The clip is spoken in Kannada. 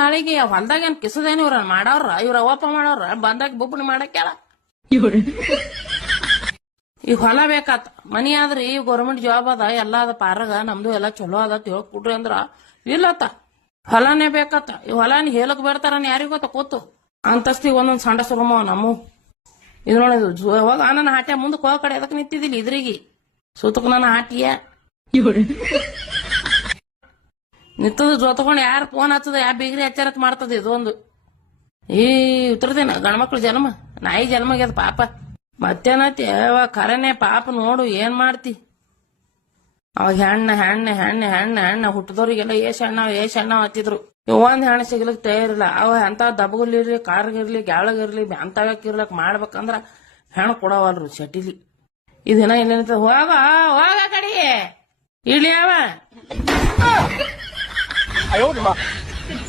ನಾಳೆಗೆ ಹೊಲ್ದಾಗ ಏನ್ ಕಿಸದೇನು ಇವ್ರ ಮಾಡವ್ರ ಇವ್ರ ಅವಪ್ಪ ಮಾಡವ್ರ ಬಂದಾಗ ಬುಬ್ಬಣಿ ಮಾಡಕ್ಯಾಳ ಈಗ ಹೊಲ ಬೇಕತ್ತ ಮನಿ ಆದ್ರಿ ಗೌರ್ಮೆಂಟ್ ಜಾಬ್ ಅದ ಎಲ್ಲ ಅದ ಪಾರಗ ನಮ್ದು ಎಲ್ಲಾ ಚಲೋ ಅದ ತಿಳ್ಕೊಡ್ರಿ ಅಂದ್ರ ಇಲ್ಲತ್ತ ಹೊಲನೇ ಬೇಕತ್ತ ಈ ಹೊಲನ ಹೇಳಕ್ ಬೇಡ್ತಾರ ಯಾರಿಗ ಗೊತ್ತ ಕೂತು ಅಂತಸ್ತಿಗೆ ಒಂದೊಂದ್ ಸಂಡ ಸುರಮ ನಮ್ಮ ಇದು ನೋಡಿದ್ ಹೋಗ ನನ್ನ ಹಾಟ್ಯ ಮುಂದಕ್ಕೆ ಹೋಗ ಕಡೆ ಅದಕ್ಕೆ ನಿಂತಿದ್ದಿಲ್ಲ ಇದ್ರಿಗೆ ಸುತ್ತಕ್ ನನ್ನ ಹಾಟಿಯ ನಿಂತದ ಜೊತಕೊಂಡ್ ಯಾರು ಫೋನ್ ಹಚ್ಚದ ಯಾ ಬಿಗ್ರಿ ಹಚ್ಚಾರತ್ ಮಾಡ್ತದ ಇದೊಂದು ಈ ಉತ್ತರದೇನ ಗಂಡ್ಮಕ್ಳು ಜನ್ಮ ನಾಯಿ ಜನ್ಮಗ್ಯದ ಪಾಪ ಮತ್ತೇನತಿ ಖರೇನೆ ಪಾಪ ನೋಡು ಏನ್ ಮಾಡ್ತಿ ಅವಾಗ ಹೆಣ್ಣ ಹುಟ್ಟದವ್ರಿಗೆಲ್ಲ ಏಷ್ ಹೆಣ್ಣ ಹತ್ತಿದ್ರು ಒಂದ್ ಹೆಣ್ಣು ಸಿಗ್ಲಿಕ್ ತಯಾರಿಲ್ಲ ಅವ ಅಂತ ದಬ್ಬಗಲಿರ್ಲಿ ಕಾರ್ಗಿರ್ಲಿ ಗ್ಯಾಳಗಿರ್ಲಿ ಅಂತವ್ಯಾಕಿರ್ಲಕ್ ಮಾಡ್ಬೇಕಂದ್ರ ಹೆಣ್ಣು ಕೊಡವಲ್ರು ಚಟಿಲಿ ಇದೇನ ಇಲ್ಲ ಹೋಗ ಕಡಿ ಇರ್ಲಿ ಅವ